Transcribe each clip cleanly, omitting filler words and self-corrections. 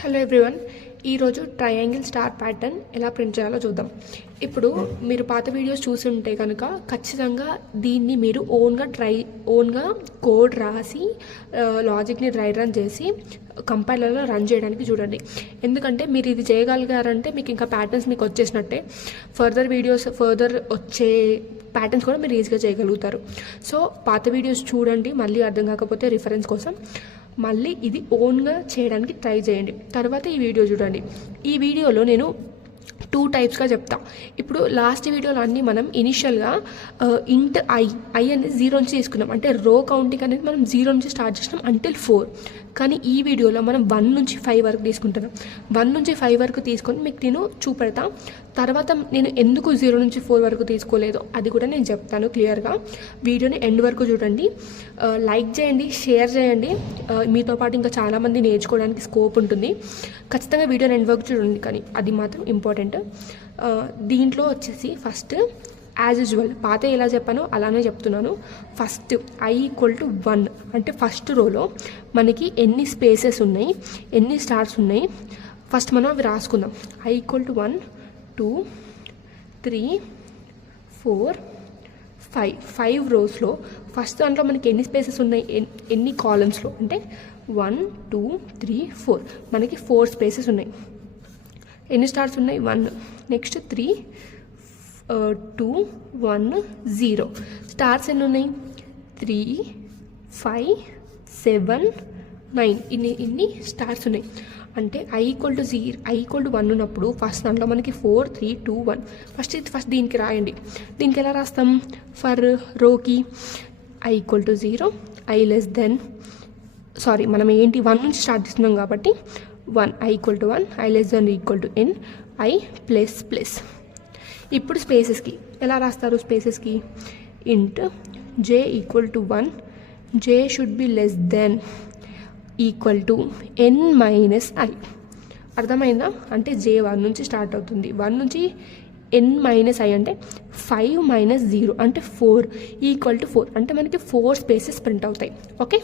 Hello everyone, ఈరోజు triangle star pattern ఎలా print చేయాలో చూద్దాం. ఇప్పుడు మీరు పాత వీడియోస్ చూసి ఉంటే కనుక ఖచ్చితంగా దీన్ని మీరు ఓన్గా కోడ్ రాసి లాజిక్ని డ్రై రన్ చేసి కంపైలర్లో రన్ చేయడానికి చూడండి. ఎందుకంటే మీరు ఇది చేయగలిగారంటే మీకు ఇంకా ప్యాటర్న్స్ మీకు వచ్చేసినట్టే. ఫర్దర్ వచ్చే ప్యాటర్న్స్ కూడా మీరు ఈజీగా చేయగలుగుతారు. సో పాత వీడియోస్ చూడండి, మళ్ళీ అర్థం కాకపోతే రిఫరెన్స్ కోసం మళ్ళీ ఇది ఓన్గా చేయడానికి ట్రై చేయండి. తర్వాత ఈ వీడియో చూడండి. ఈ వీడియోలో నేను 2 టైప్స్గా చెప్తా. ఇప్పుడు లాస్ట్ వీడియోలో అన్నీ మనం ఇనిషియల్గా ఇంట్ ఐ అనేది 0 నుంచి తీసుకున్నాం, అంటే రో కౌంటింగ్ అనేది మనం 0 నుంచి స్టార్ట్ చేసినాం అంటిల్ 4. కానీ ఈ వీడియోలో మనం 1 నుంచి 5 వరకు తీసుకుంటున్నాం. 1 నుంచి 5 వరకు తీసుకొని మీకు నేను చూపెడతా. తర్వాత నేను ఎందుకు 0 నుంచి 4 వరకు తీసుకోలేదో అది కూడా నేను చెప్తాను క్లియర్గా. వీడియోని ఎండ్ వరకు చూడండి, లైక్ చేయండి, షేర్ చేయండి. మీతో పాటు ఇంకా చాలామంది నేర్చుకోవడానికి స్కోప్ ఉంటుంది. ఖచ్చితంగా వీడియోని ఎండ్ వరకు చూడండి, కానీ అది మాత్రం ఇంపార్టెంట్. దీంట్లో వచ్చేసి ఫస్ట్ యాజ్ యూజువల్ పాత ఎలా చెప్పానో అలానే చెప్తున్నాను. ఫస్ట్ I = 1 అంటే ఫస్ట్ రోలో మనకి ఎన్ని స్పేసెస్ ఉన్నాయి, ఎన్ని స్టార్స్ ఉన్నాయి, ఫస్ట్ మనం అవి రాసుకుందాం. I = 1 2 3 4 5 రోస్లో ఫస్ట్ దాంట్లో మనకి ఎన్ని స్పేసెస్ ఉన్నాయి, ఎన్ని కాలమ్స్లో అంటే 1 2 3 4 మనకి 4 స్పేసెస్ ఉన్నాయి. ఎన్ని స్టార్స్ ఉన్నాయి? 1. నెక్స్ట్ 3 2 1 0 స్టార్స్ ఎన్ని ఉన్నాయి? 3 5 7 9 ఇన్ని స్టార్స్ ఉన్నాయి. అంటే I = 1 ఉన్నప్పుడు ఫస్ట్ దాంట్లో మనకి 4 3 2 1 ఫస్ట్ దీనికి రాయండి. దీనికి ఎలా రాస్తాం? ఫర్ రోకి I = 0 మనం ఏంటి 1 నుంచి స్టార్ట్ చేస్తున్నాం కాబట్టి 1 I = 1 I n I plus. ఇప్పుడు స్పేసెస్కి ఎలా రాస్తారు? స్పేసెస్కి ఇంట్ j = 1 j should be less than equal to n - i. అర్థమైందా? అంటే j 1 నుంచి స్టార్ట్ అవుతుంది. 1 నుంచి n - i అంటే 5 - 0 అంటే 4 = 4 అంటే మనకి 4 స్పేసెస్ ప్రింట్ అవుతాయి. ఓకే,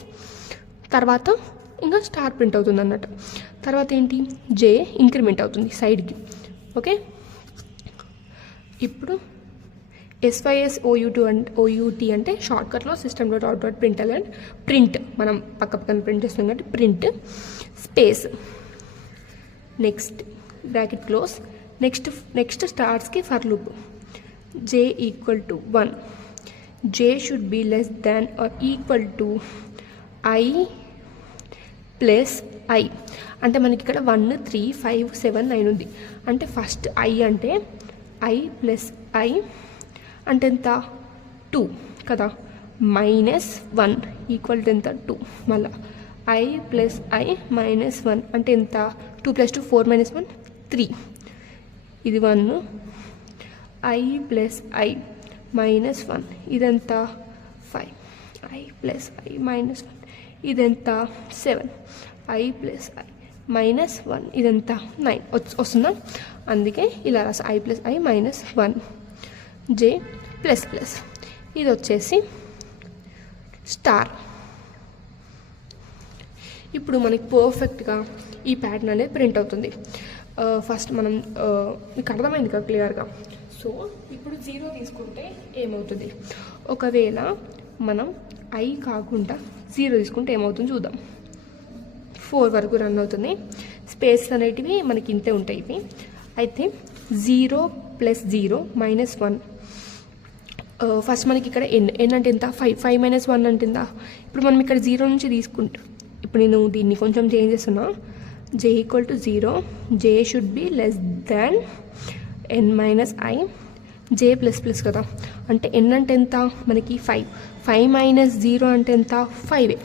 తర్వాత ఇంకా స్టార్ ప్రింట్ అవుతుంది అన్నట్టు. తర్వాత ఏంటి? j ఇంక్రిమెంట్ అవుతుంది సైడ్కి. ఓకే, ఇప్పుడు SYSOUT అంటే షార్ట్కట్లో సిస్టంలో .println ప్రింట్, మనం పక్కన ప్రింట్ చేస్తున్నాం కాబట్టి print space, next bracket close. Next స్టార్స్కి for loop j = 1 j should be less than or equal to I plus I. అంటే మనకి ఇక్కడ 1 3 5 7 9 ఉంది. అంటే ఫస్ట్ I అంటే I ప్లస్ I అంటే ఎంత? 2 కదా. -1 ఈక్వల్ టు ఎంత? 2. మళ్ళీ I ప్లస్ I -1 అంటే ఎంత? 2 + 2 4 - 1 3. ఇది 1. I ప్లస్ I -1 ఇదంతా 5. I ప్లస్ I -1 ఇదంతా 7. I ప్లస్ I -1 ఇదంతా 9 వస్తుందా? అందుకే ఇలా రాసి I plus I -1 j plus. ఇది వచ్చేసి స్టార్. ఇప్పుడు మనకి పర్ఫెక్ట్గా ఈ ప్యాటర్న్ అనేది ప్రింట్ అవుతుంది. ఫస్ట్ మనం మీకు అర్థమైంది కదా క్లియర్గా. సో ఇప్పుడు 0 తీసుకుంటే ఏమవుతుంది? ఒకవేళ మనం I కాకుండా 0 తీసుకుంటే ఏమవుతుంది చూద్దాం. 4 వరకు రన్ అవుతుంది. స్పేస్ అనేటివి మనకి ఇంతే ఉంటాయి ఇవి. అయితే 0 + 0 -1. ఫస్ట్ మనకి ఇక్కడ n అంటే ఎంత? 5 - 1 అంటే ఎంత? ఇప్పుడు మనం ఇక్కడ 0 నుంచి తీసుకుంటాం. ఇప్పుడు నేను దీన్ని కొంచెం చేంజ్ చేస్తున్నా. j = 0 j should be less than n - i j plus కదా. అంటే n అంటే ఎంత? మనకి 5 -0 అంటే ఎంత? 5.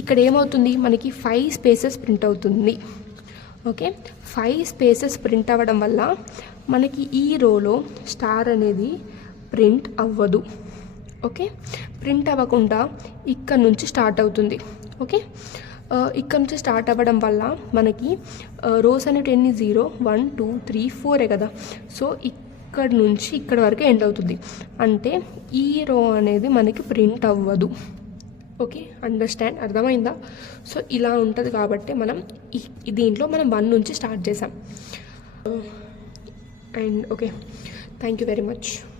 ఇక్కడ ఏమవుతుంది? మనకి 5 స్పేసెస్ ప్రింట్ అవుతుంది. ఓకే, 5 స్పేసెస్ ప్రింట్ అవ్వడం వల్ల మనకి ఈ రోలో స్టార్ అనేది ప్రింట్ అవ్వదు. ఓకే, ప్రింట్ అవ్వకుండా ఇక్కడ నుంచి స్టార్ట్ అవుతుంది. ఓకే, ఇక్కడ నుంచి స్టార్ట్ అవ్వడం వల్ల మనకి రోస్ అనేవి ఎన్ని? 0 1 2 3 4 కదా. సో ఇక్కడ నుంచి ఇక్కడ వరకు ఎండ్ అవుతుంది. అంటే ఈ రో అనేది మనకి ప్రింట్ అవ్వదు. ఓకే, అండర్స్టాండ్, అర్థమైందా? సో ఇలా ఉంటుంది కాబట్టి మనం దీంట్లో మనం 1 నుంచి స్టార్ట్ చేసాం. And okay, thank you very much.